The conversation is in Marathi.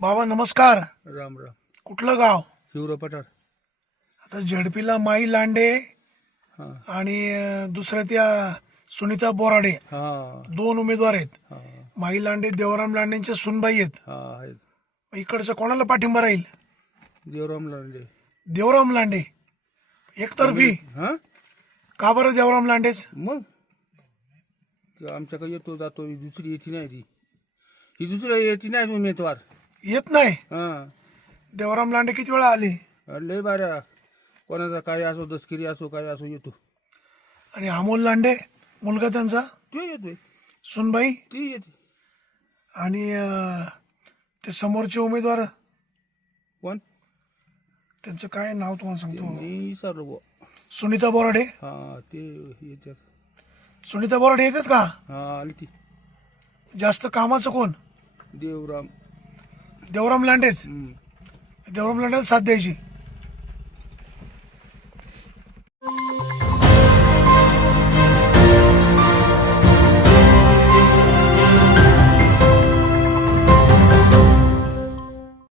बाबा नमस्कार. राम राम. कुठलं गाव? शिवराव पठार. आता झेडपीला माई लांडे हा आणि दुसऱ्या त्या सुनीता बोराडे हा दोन उमेदवार आहेत. हा माई लांडे देवराम लांडेंच्या सुनबाई आहेत. हा आहेत. इकडचं कोणाला पाठिंबा राहील? देवराम लांडे. देवराम लांडे एकतर्फी. हा का बरं देवराम लांडेच? मग ते आमच्याकडे येतो जातो. ही दुसरी येती नाही ही दुसरी येती नाही उमेदवार. येत नाही. हा देवराम लांडे किती वेळा आले? लय बाऱ्या कोणाचा काय असो दसकिरी असो काय असो येतो. आणि अमोल लांडे मुलगा त्यांचा ते येतोय सुनबाई ती येते. आणि ते समोरचे उमेदवार कोण त्यांचं काय नाव तुम्हाला सांगतो. मी सर्व बुवा. सुनीता बोराडे. हा ते येतात. सुनीता बोराडे येतात का? हा आली ती. जास्त कामाचं कोण? देवराम. देवराम लांडेच. हम्म. देवराम लांडेला साथ द्यायची.